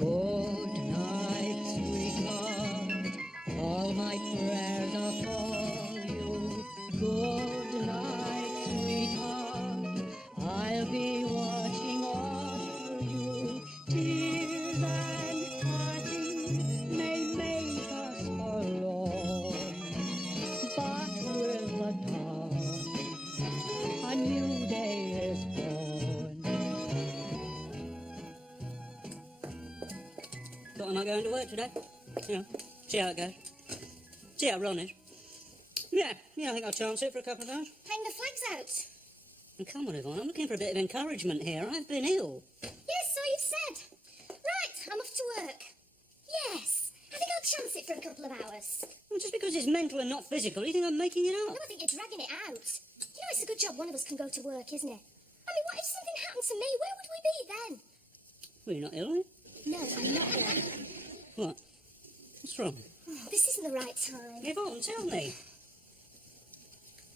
Good night, sweetheart. All my prayers are for you. Good night, sweetheart. I'll be watching over you. Tears and parting may make us alone, but with the dawn, a new day is born. Thought I'm not going to work today. You know, see how it goes. See how Ron is. Yeah, I think I'll chance it for a couple of hours. Hang the flags out. And come on, Yvonne, I'm looking for a bit of encouragement here. I've been ill. Yes, so you've said. Right, I'm off to work. Yes, I think I'll chance it for a couple of hours. Well, just because it's mental and not physical, you think I'm making it up? No, I think you're dragging it out. You know, it's a good job one of us can go to work, isn't it? I mean, what if something happened to me? Where would we be then? Well, you're not ill, are you? No, I'm not ill. What? What's wrong? Oh, this isn't the right time. Yvonne, tell me.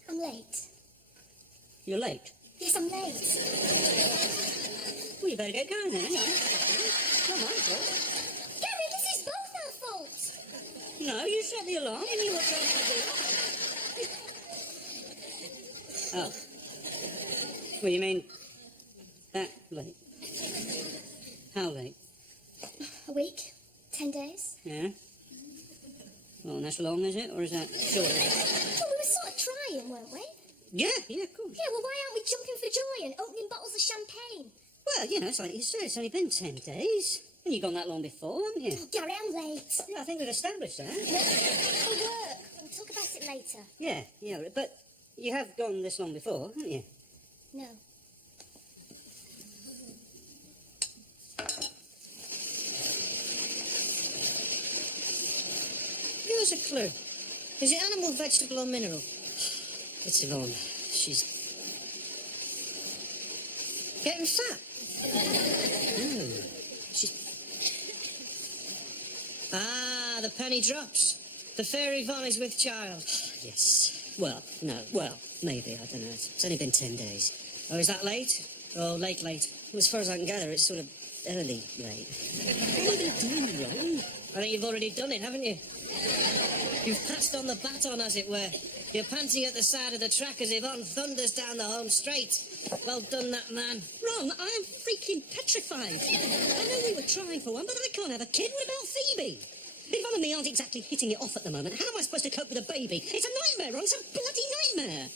I'm late. You're late. Yes, I'm late. Well, you better get going then, ain't you? Not my fault. Gary, this is both our fault. No, you set the alarm and you were trying to do it. Oh. Well, you mean that late? How late? A week? 10 days? Yeah? Well, and that's long, is it? Or is that short? Well, we were sort of trying, weren't we? Yeah, of course. Yeah, well, why aren't we jumping for joy and opening bottles of champagne? Well, you know, it's like you said, it's only been 10 days. And you've gone that long before, haven't you? Oh, Gary, I'm late. Yeah, I think we've established that. No, for work. We'll talk about it later. Yeah, but you have gone this long before, haven't you? No. Give us a clue. Is it animal, vegetable or mineral? It's Yvonne. She's... Getting fat? No. She's... Ah, the penny drops. The fair Yvonne is with child. Yes. Well, no. Well, maybe. I don't know. It's only been 10 days. Oh, is that late? Oh, late. Well, as far as I can gather, it's sort of early late. What are you doing, Ron? I think you've already done it, haven't you? You've passed on the baton, as it were. You're panting at the side of the track as Yvonne thunders down the home straight. Well done, that man. Ron, I am freaking petrified. I know we were trying for one, but I can't have a kid. What about Phoebe? Yvonne and me aren't exactly hitting it off at the moment. How am I supposed to cope with a baby? It's a nightmare, Ron. It's a bloody nightmare.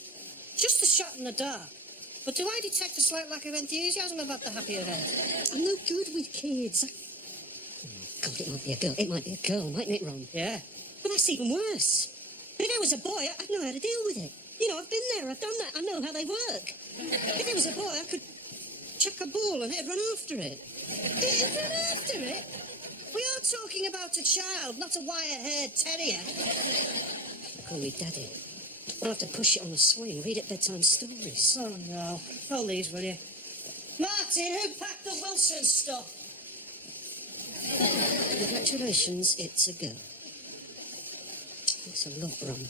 Just a shot in the dark. But do I detect a slight lack of enthusiasm about the happy event? I'm no good with kids. Oh, God, it might be a girl. It might be a girl, mightn't it, Ron? Yeah. But that's even worse. If it was a boy, I'd know how to deal with it. You know, I've been there, I've done that, I know how they work. If it was a boy, I could chuck a ball and he'd run after it. He'd run after it? We are talking about a child, not a wire-haired terrier. Call me Daddy. I'll have to push it on a swing, read it bedtime stories. Oh, no. Hold these, will you? Martin, who packed the Wilson stuff? Congratulations, it's a girl. Thanks a lot, Ron.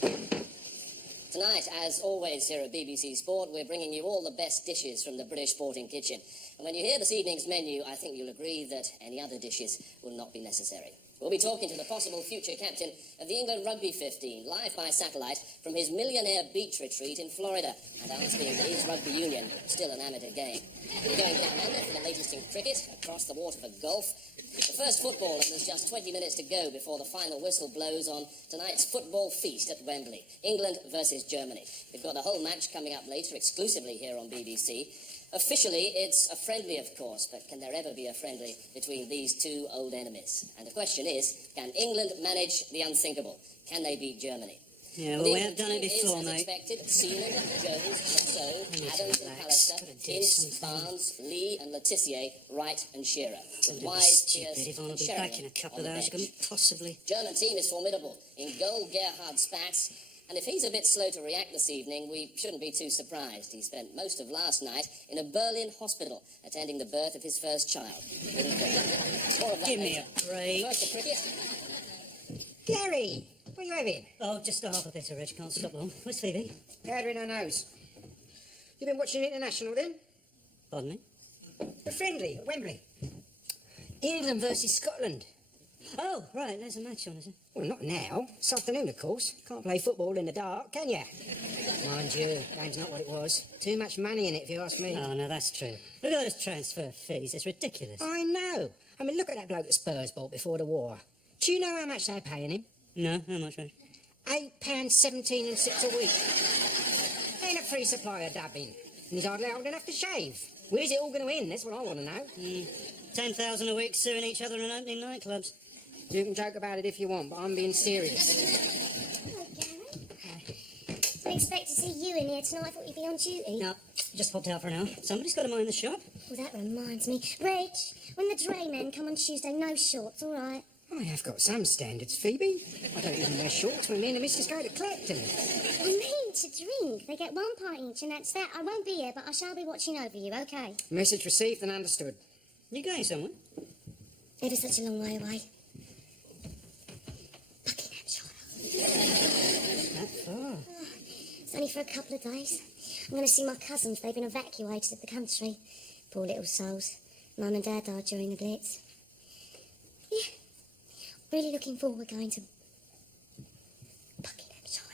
Tonight, as always here at BBC Sport, we're bringing you all the best dishes from the British sporting kitchen. And when you hear this evening's menu, I think you'll agree that any other dishes will not be necessary. We'll be talking to the possible future captain of the England Rugby 15, live by satellite from his millionaire beach retreat in Florida, and asking, is rugby union still an amateur game? We're going down under for the latest in cricket, across the water for golf. The first football, and there's just 20 minutes to go before the final whistle blows on tonight's football feast at Wembley. England versus Germany. We've got the whole match coming up later, exclusively here on BBC. Officially, it's a friendly, of course, but can there ever be a friendly between these two old enemies? And the question is, can England manage the unthinkable? Can they beat Germany? Yeah, well, we have done it before, as mate. expected, Seaman, Jones, Rousseau, Adams and Pallister, Ince, Barnes, Lee and Letitia, Wright and Shearer. With Wise, Pierce Yvonne will and be Sheringham back in a couple on of the hours. You bench. couldn't possibly... German team is formidable. In goal, Gerhard Spatz. And if he's a bit slow to react this evening, we shouldn't be too surprised. He spent most of last night in a Berlin hospital, attending the birth of his first child. More of that Give me later. a break. First to cricket. Gary, what are you having? Oh, just a half a bitter, Reg. Can't stop long. Where's Phoebe? Powder in her nose. You been watching International then? Pardon me? The friendly at Wembley. England versus Scotland. Oh, right, there's a match on, is it? Well, not now. This afternoon, of course. Can't play football in the dark, can you? Mind you, game's not what it was. Too much money in it, if you ask me. Oh, no, that's true. Look at those transfer fees. It's ridiculous. I know. I mean, look at that bloke that Spurs bought before the war. Do you know how much they're paying him? No, how much, right? £8.17 and 6 a week. Ain't a free supply of dubbing. And he's hardly old enough to shave. Where's it all going to end? That's what I want to know. 10,000 a week suing each other in opening nightclubs. You can joke about it if you want, but I'm being serious. Hello, Gary. Didn't expect to see you in here tonight. I thought you'd be on duty. No, just popped out for an hour. Somebody's got to mind the shop. Well, that reminds me. Reg, when the dray men come on Tuesday, no shorts, all right? I have got some standards, Phoebe. I don't even wear shorts when me and the missus go to Clacton. I mean to drink. They get 1 pint each, and that's that. I won't be here, but I shall be watching over you, OK? Message received and understood. You going somewhere? Ever such a long way away. Buckinghamshire. That far. It's only for a couple of days. I'm going to see my cousins. They've been evacuated of the country. Poor little souls. Mum and Dad died during the Blitz. Yeah. Really looking forward going to Buckinghamshire.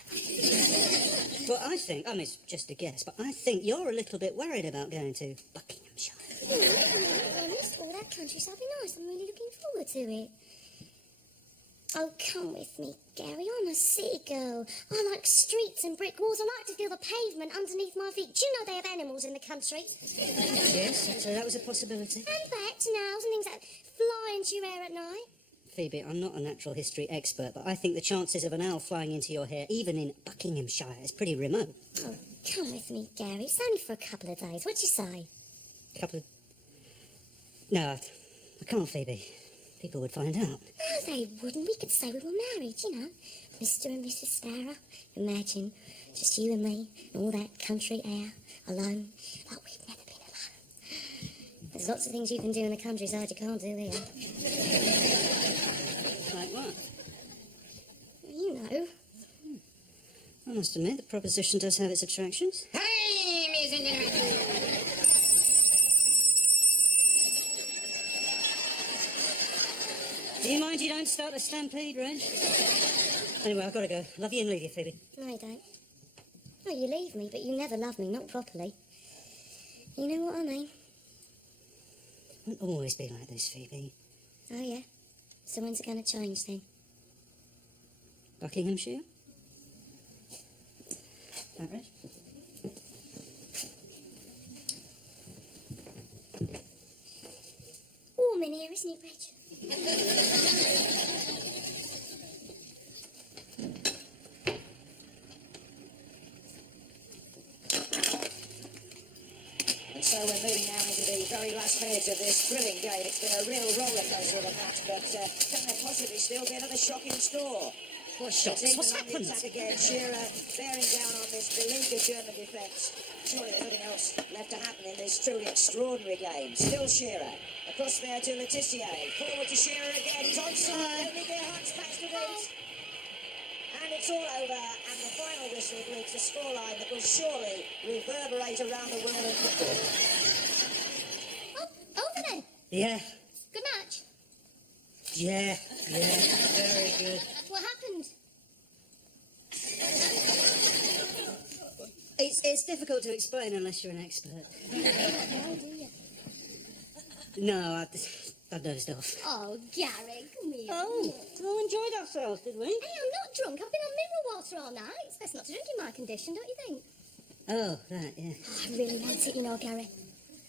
Well, I think, I mean, it's just a guess, but I think you're a little bit worried about going to Buckinghamshire. No, I'm not honest. All that countryside will be nice. I'm really looking forward to it. Oh, come with me, Gary. I'm a city girl. I like streets and brick walls. I like to feel the pavement underneath my feet. Do you know they have animals in the country? Yes, so that was a possibility. And bats and owls and things that fly into your hair at night. Phoebe, I'm not a natural history expert, but I think the chances of an owl flying into your hair, even in Buckinghamshire, is pretty remote. Oh, come with me, Gary. It's only for a couple of days. What'd you say? Couple of... No, I can't, Phoebe. People would find out. No, they wouldn't. We could say we were married, you know. Mr. and Mrs. Sparrow. Imagine, just you and me, and all that country air, alone, like we've never been alone. There's lots of things you can do in the countryside you can't do here. Like what? You know. I must admit, the proposition does have its attractions. Hey, Miss Indian. Do you mind you don't start a stampede, Reg? Anyway, I've got to go. Love you and leave you, Phoebe. No, you don't. No, you leave me, but you never love me, not properly. You know what I mean? It won't always be like this, Phoebe. Oh, yeah? So when's it going to change, then? Buckinghamshire? Right, Reg? Warm in here, isn't it, Reg? And so we're moving now into the very last minute of this thrilling game. It's been a real roller coaster of a match, but can there possibly still be another shock in store? What shots? What's happened? Attack again. Shearer bearing down on this beleaguered German defence. Surely there's nothing else left to happen in this truly extraordinary game. Still Shearer. Across there to Letitia. Forward to Shearer again. He's onside. Only there Hunt's patched it in. And it's all over. And the final whistle breaks a scoreline that will surely reverberate around the world of football. Oh, over then. Yeah, Good match. yeah, very good. What happened? It's difficult to explain unless you're an expert. No, do you? No, I dozed off. Oh, Gary, come here. Oh, we all enjoyed ourselves, did we? Hey, I'm not drunk. I've been on mineral water all night. It's best not to drink in my condition, don't you think? Oh, that, yeah. Oh, I really meant it, you know, Gary.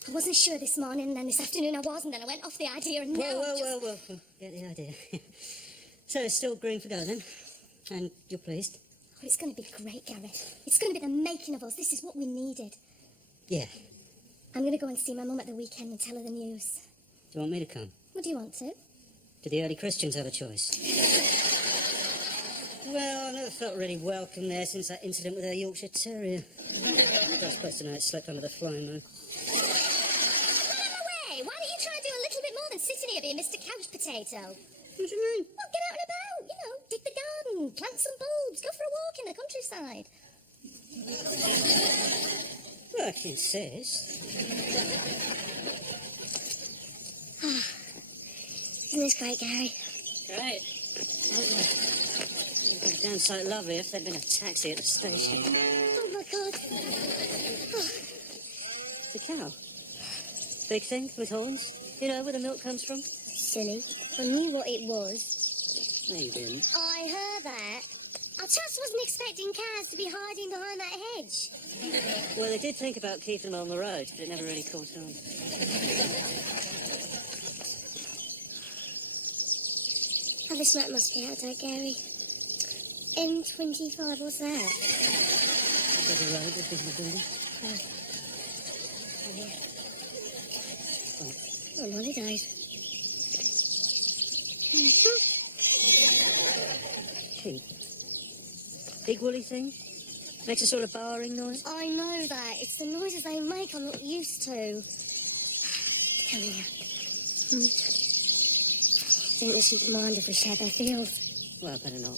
I wasn't sure this morning, and then this afternoon I was, and then I went off the idea, and now I'm just... Well, get the idea. So it's still green for go then? And you're pleased? Oh, it's going to be great, Gary. It's going to be the making of us. This is what we needed. Yeah. I'm going to go and see my mum at the weekend and tell her the news. Do you want me to come? What do you want to? Did the early Christians have a choice? Well, I never felt really welcome there since that incident with our Yorkshire Terrier. I was supposed to know it slept under the flying moon. Run away! Why don't you try and do a little bit more than sitting here being Mr. Couch Potato? What do you mean? Well, get out and about, you know, dig the garden, plant some bulbs, go for a walk in the countryside. Well, I can insist. Isn't this great, Gary? Great. Lovely. It would have been damn so lovely if there'd been a taxi at the station. Oh, my God. Oh, The cow. Big thing with horns. You know where the milk comes from? silly. I knew what it was. No, you didn't. I heard that. I just wasn't expecting cows to be hiding behind that hedge. Well, they did think about keeping them on the road, but it never really caught on. Oh, this map must be out of date, Gary. M25, what's that? There's a road with the building. Oh, on holidays. Sheep. Big woolly thing. Makes a sort of barring noise. I know that. It's the noises they make I'm not used to. Come here. Think this would mind if we shared their fields. Well, better not.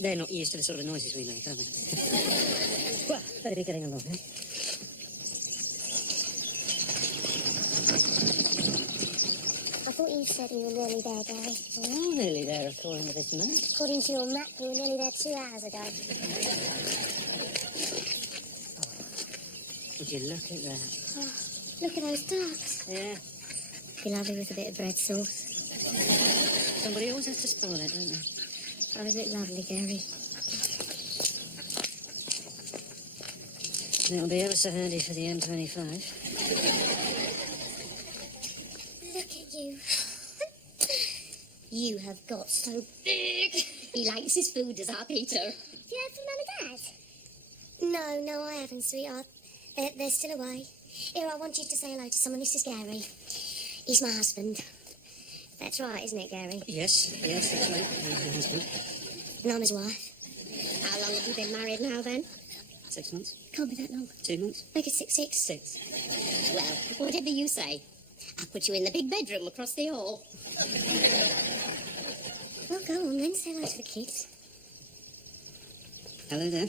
They're not used to the sort of noises we make, are they? Well, better be getting along, eh? I thought you said we were nearly there, Gary. Oh, nearly there, according to this map. According to your map, we were nearly there 2 hours ago. Would you look at that? Oh, look at those ducks. Yeah. Be lovely with a bit of bread sauce. Somebody always has to spoil it, don't they? Oh, isn't it lovely, Gary? It'll be ever so handy for the M25. Look at you. You have got so big. He likes his food, does our Peter? Have you heard from Mum and Dad? No, I haven't, sweetheart. They're still away. Here, I want you to say hello to someone. This is Gary. He's my husband. That's right, isn't it, Gary? Yes, that's right. He's my husband. And I'm his wife. How long have you been married now, then? 6 months. Can't be that long. 2 months. Make it 6. 6. Well, whatever you say. I'll put you in the big bedroom across the hall. Well, go on then. Say hello to the kids. Hello there.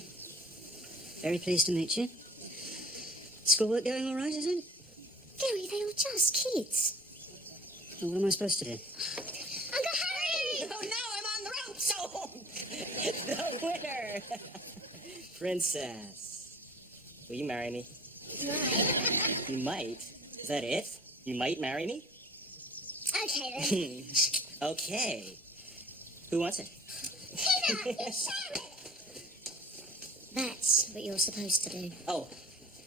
Very pleased to meet you. Schoolwork going all right, is it? Gary, they are just kids. Well, what am I supposed to do? Uncle Harry! Oh, now I'm on the ropes! Oh, the winner! Princess, will you marry me? Right. You might. Is that it? You might marry me? Okay, then. Okay. Who wants it? Peter, you share it. That's what you're supposed to do. Oh,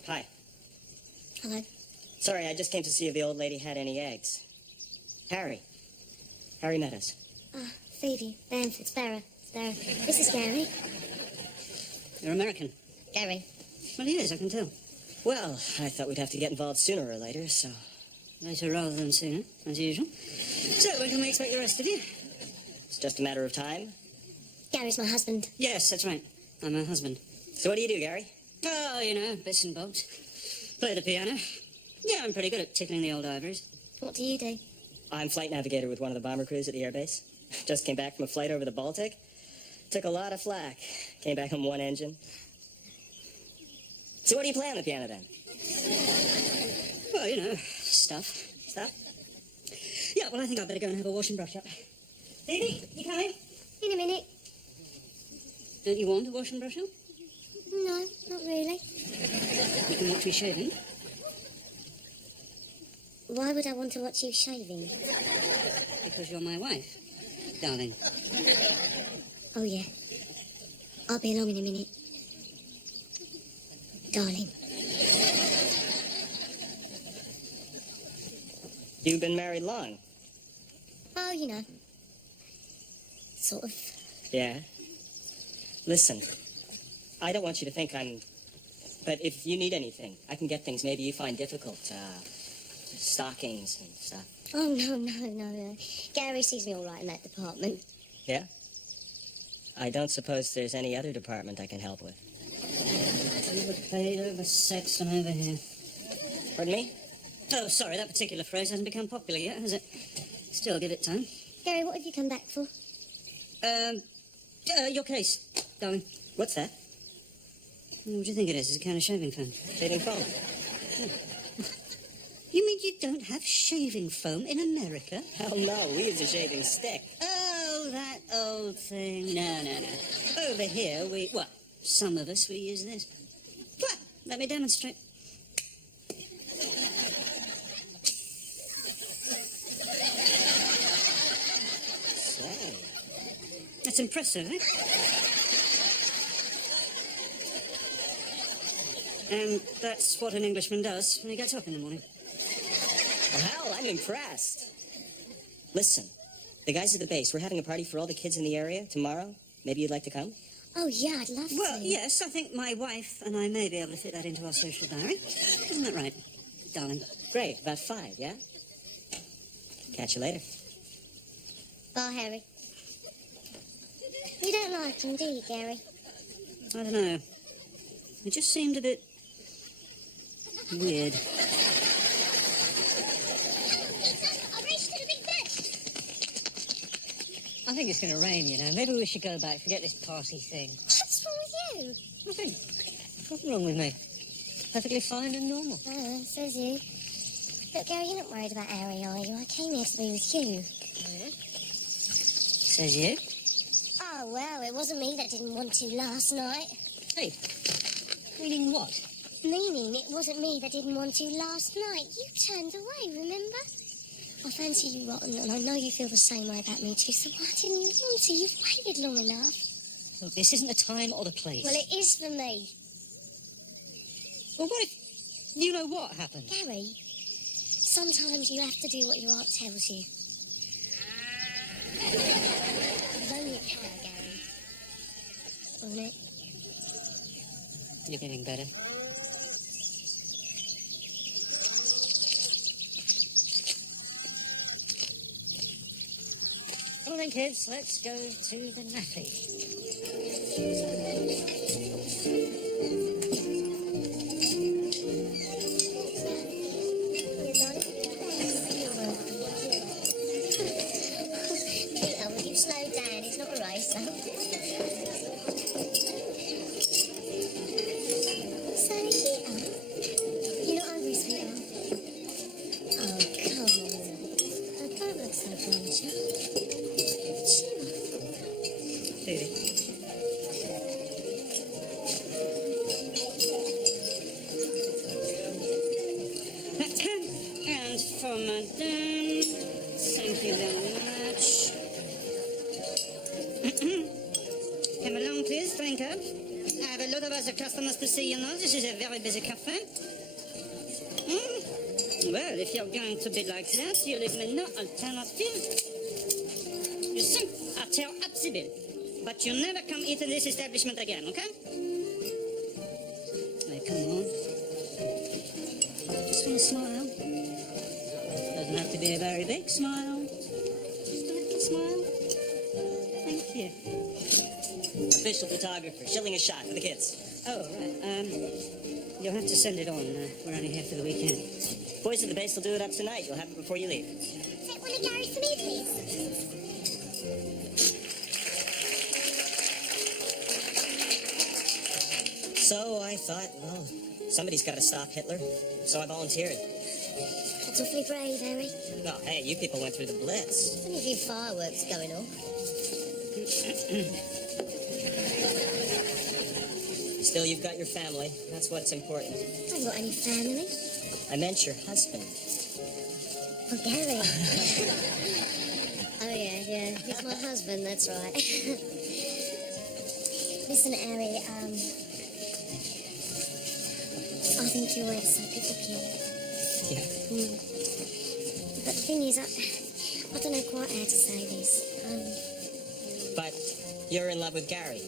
hi. Hello. Sorry, I just came to see if the old lady had any eggs. Harry. Harry Meadows. Phoebe, Bamford, Sparrow. This is Gary. You're American. Gary. Well, he is, I can tell. Well, I thought we'd have to get involved sooner or later, so... Later rather than sooner, as usual. So, when can we expect the rest of you? It's just a matter of time. Gary's my husband. Yes, that's right. I'm her husband. So what do you do, Gary? Oh, you know, bits and bobs. Play the piano. Yeah, I'm pretty good at tickling the old ivories. What do you do? I'm flight navigator with one of the bomber crews at the airbase. Just came back from a flight over the Baltic. Took a lot of flack. Came back on one engine. So what do you play on the piano, then? Well, you know, stuff. Stuff? Yeah, well, I think I'd better go and have a wash and brush up. Phoebe, you coming? In a minute. Don't you want a wash and brush up? No, not really. You can watch me shaving. Why would I want to watch you shaving? Because you're my wife, darling. Oh, yeah. I'll be along in a minute. Darling. You've been married long? Oh, you know. Sort of. Yeah. Listen, I don't want you to think I'm... But if you need anything, I can get things maybe you find difficult. Stockings and stuff. Oh, no. Gary sees me all right in that department. Yeah? I don't suppose there's any other department I can help with. Overpaid, oversexed, and over here. Pardon me? Oh, sorry, that particular phrase hasn't become popular yet, has it? Still, give it time. Gary, what have you come back for? Your case, darling. What's that? What do you think it is? It's a kind of shaving foam. Shaving foam. You mean you don't have shaving foam in America? Hell no, we use a shaving stick. Oh, that old thing. No. Over here, some of us, we use this. What? Let me demonstrate. Say. That's impressive, eh? And that's what an Englishman does when he gets up in the morning. Well, hell, I'm impressed. Listen, the guys at the base, we're having a party for all the kids in the area tomorrow. Maybe you'd like to come? Oh, yeah, I'd love Well, to. yes, I think my wife and I may be able to fit that into our social diary. Isn't that right, darling? Great, about 5, yeah? Catch you later. Bye, Harry. You don't like him, do you, Gary? I don't know. It just seemed a bit weird. I think it's going to rain, you know. Maybe we should go back, forget this party thing. What's wrong with you? Nothing. Nothing wrong with me. Perfectly fine and normal. Oh, says you. Look, Gary, you're not worried about Harry, are you? I came here to be with you. Says you. Oh, well, it wasn't me that didn't want to last night. Hey, meaning what? Meaning it wasn't me that didn't want to last night. You turned away, remember? I fancy you rotten, and I know you feel the same way about me too, so why didn't you want to? You've waited long enough. Look, this isn't the time or the place. Well, it is for me. Well, what if you know what happened? Gary, sometimes you have to do what your heart tells you. It's only a cow, Gary. Wasn't it? You're getting better. Come on then, kids. Let's go to the naffy. Peter, will you slow down? It's not a race, though. So, Peter, you're not hungry, sweetheart? Oh, come on. Oh, don't look so blunt. Foodie. And for Madame, thank you very much. Come along, please, drink up. I have a lot of other customers to see, you know. This is a very busy cafe. Well, if you're going to be like that, you leave me no alternative. You see, I tell Absibil, but you never come eat in this establishment again, okay? Hey, come on. Just want to smile. Doesn't have to be a very big smile. Just a little smile. Thank you. Official photographer, shilling a shot for the kids. Oh, right. You'll have to send it on. We're only here for the weekend. Boys at the base will do it up tonight. You'll have it before you leave. Take one of Gary's for me, please. So I thought, well, somebody's got to stop Hitler. So I volunteered. That's awfully brave, Harry. No, hey, you people went through the Blitz. There's only a few fireworks going on. Still, you've got your family. That's what's important. I haven't got any family. I meant your husband. Oh, Gary. Oh, yeah. He's my husband, that's right. Listen, Harry, I think you're right, so good looking. Yeah. But the thing is, I don't know quite how to say this. But you're in love with Gary.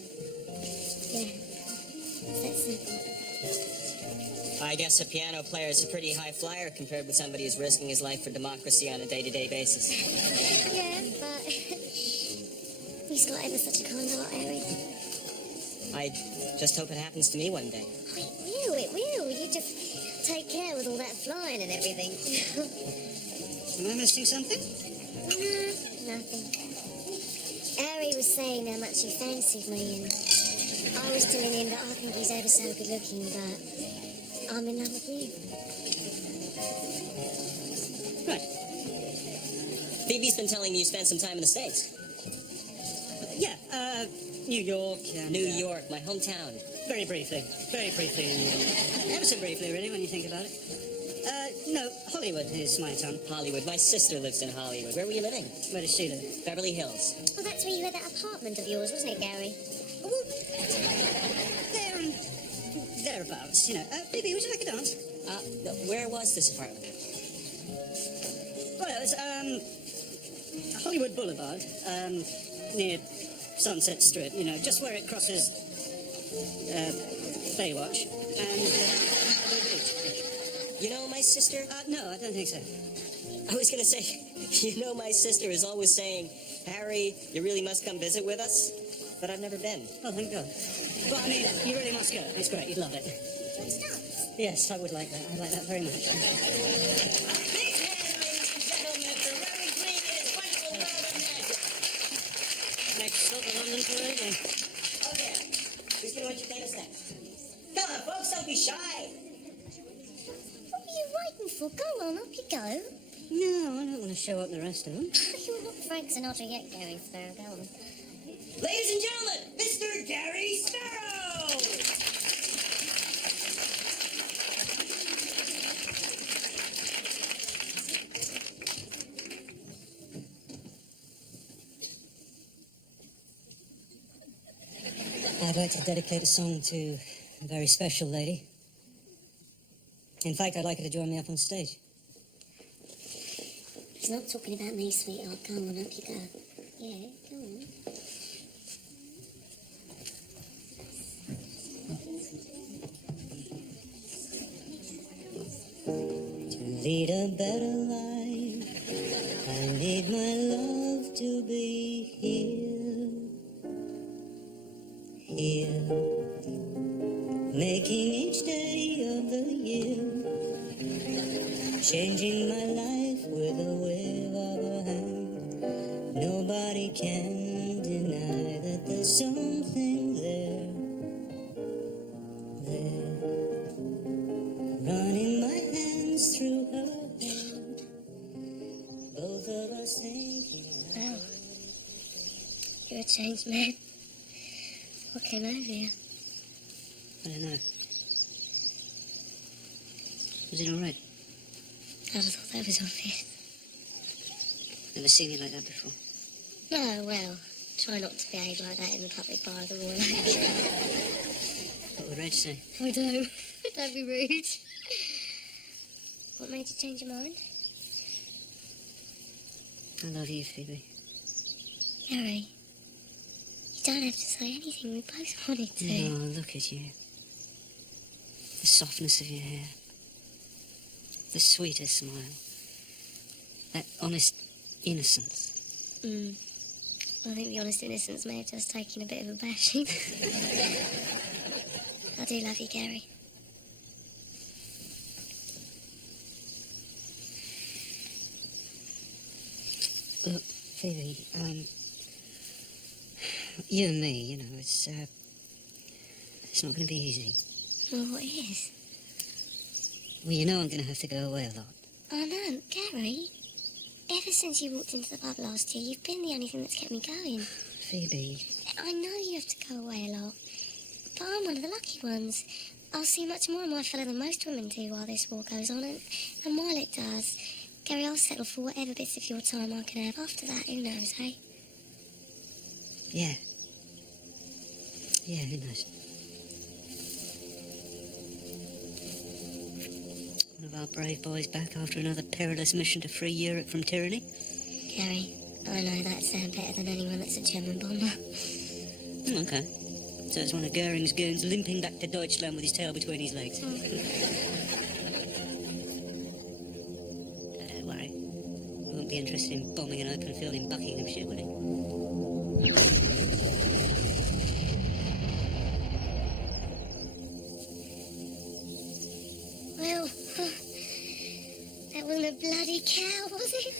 Yeah. It's that simple. I guess a piano player is a pretty high flyer compared with somebody who's risking his life for democracy on a day-to-day basis. Yeah, but he's got ever such a kind heart, Harry. I just hope it happens to me one day. Oh, it will. You just take care with all that flying and everything. Am I missing something? Nah, nothing. Harry was saying how much he fancied me, and I was telling him that I think he's ever so good looking, but I'm in love with you. Phoebe's been telling me you spent some time in the States. Yeah, New York. And, New York, my hometown. Very briefly. Very briefly. Ever so briefly, really, when you think about it. No, Hollywood is my town. Hollywood. My sister lives in Hollywood. Where were you living? Where does she live? Beverly Hills. Oh, that's where you had that apartment of yours, wasn't it, Gary? Well, there and thereabouts, you know. Phoebe, would you like a dance? No, where was this apartment? Well, it's, Hollywood Boulevard, near Sunset Strip, you know, just where it crosses, Baywatch and, the beach. You know my sister? No, I don't think so. I was gonna say, you know my sister is always saying, Harry, you really must come visit with us. But I've never been. Oh, thank God. Well, I mean, you really must go. It's great. You'd love it. Yes, I would like that. I'd like that very much. Next stop, the London Parade. Okay. Who's gonna want your famous next? Come on, folks, don't be shy. What are you waiting for? Go on, up you go. No, I don't want to show up the rest of them. You're not Frank Sinatra yet, Gary, so go on. Ladies and gentlemen, Mr. Gary Sparrow! I'd like to dedicate a song to a very special lady. In fact, I'd like her to join me up on stage. He's not talking about me, sweetheart. Go on, up you go. Yeah, go on. To lead a better life, I need my love to be here, making each day of the year, changing my life with a wave of a hand. Nobody can deny that there's something there. Running my hands through her hair, both of us thinking. Wow. You're a changed man. What came over you? I don't know. Was it all right? I'd have thought that was obvious. Never seen you like that before. No, well, try not to behave like that in the public bar of the Royal Oak. What would Reg say? I do. Don't be rude. What made you change your mind? I love you, Phoebe. Gary, you don't have to say anything. We both wanted to. No, look at you. The softness of your hair. The sweeter smile. That honest innocence. I think the honest innocence may have just taken a bit of a bashing. I do love you, Gary. Look, Phoebe, you and me, you know, it's not going to be easy. Well, what is? Well, you know I'm going to have to go away a lot. I know, Gary. Ever since you walked into the pub last year, you've been the only thing that's kept me going. Phoebe. I know you have to go away a lot, but I'm one of the lucky ones. I'll see much more of my fella than most women do while this war goes on, and while it does, Gary, I'll settle for whatever bits of your time I can have. After that, who knows, eh? Yeah. Yeah, who knows? One of our brave boys back after another perilous mission to free Europe from tyranny. Gary, I know that sound better than anyone that's a German bomber. Okay. So it's one of Goering's goons limping back to Deutschland with his tail between his legs. Don't worry. He won't be interested in bombing an open field in Buckinghamshire, will he? Well, that wasn't a bloody cow, was it?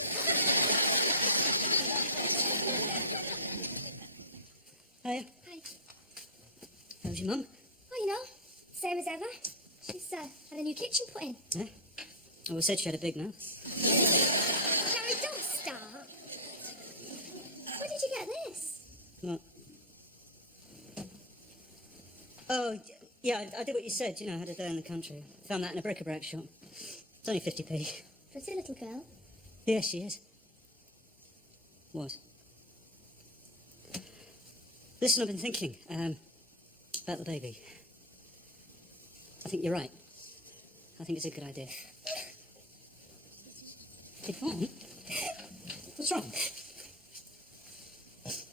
Hiya. Hi. How's your mum? Oh, you know, same as ever. She's had a new kitchen put in. Huh? Oh, we said she had a big mouth. Gary, don't start. What? Oh, yeah, I did what you said, you know, I had a day in the country. Found that in a bric-a-brac shop. It's only 50p. Pretty little girl. Yeah, she is. What? Listen, I've been thinking about the baby. I think you're right. I think it's a good idea. Yvonne? What's wrong?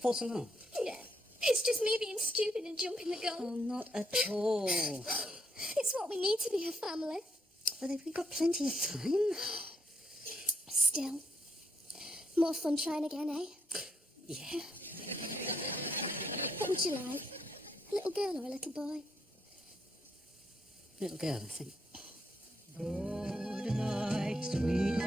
False alarm? Yeah. It's just me being stupid and jumping the gun. Oh, not at all. It's what we need to be a family. Well, we've got plenty of time. Still. More fun trying again, eh? Yeah. What would you like? A little girl or a little boy? Little girl, I think. Good night, sweet